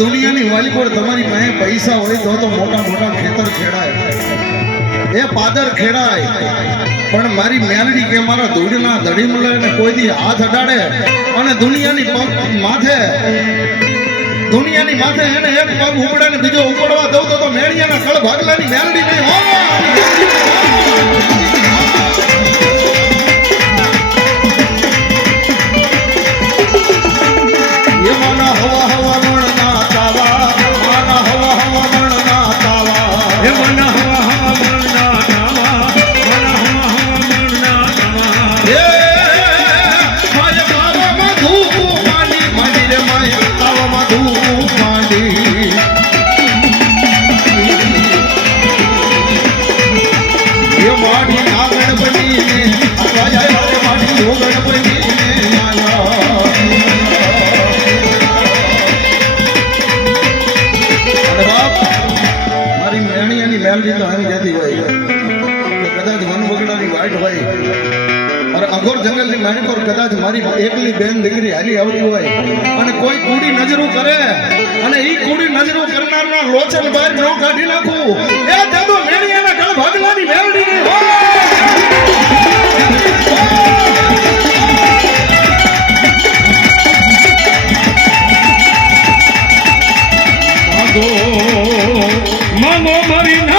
દુનિયાની વાલી પર તમારી પાસે પૈસા હોય તો તો મોટા મોટા ખેતર ખેડાય. એ પાદર ખેડાય. પણ મારી મેલડી કે મારા ધૂળના ધડી મળે ને કોઈ દી હાથ અડાડે? અને દુનિયાની પગ માથે, દુનિયાની માથે એને એક પગ ઉપડે ને બીજો ઉપડવા દઉં તો મેળિયાના કળ ભાગલાની મેલડી નહીં હો મેલડી તો એમ કહેતી હોય. કદાચ વન વગડાની વાઈટ હોય. અઘોર જંગલની માણી પર કદાચ મારી એકલી બેન દીકરી હાલી આવતી હોય. અને કોઈ કુડી નજરો કરે અને ઈ કુડી નજરો કરનારના લોચન બહાર ન કાઢી નાખું. એ જાદુ મેણિયાના ગળ ભાગલાની મેલડી ની હોય મનો માગો મારી ના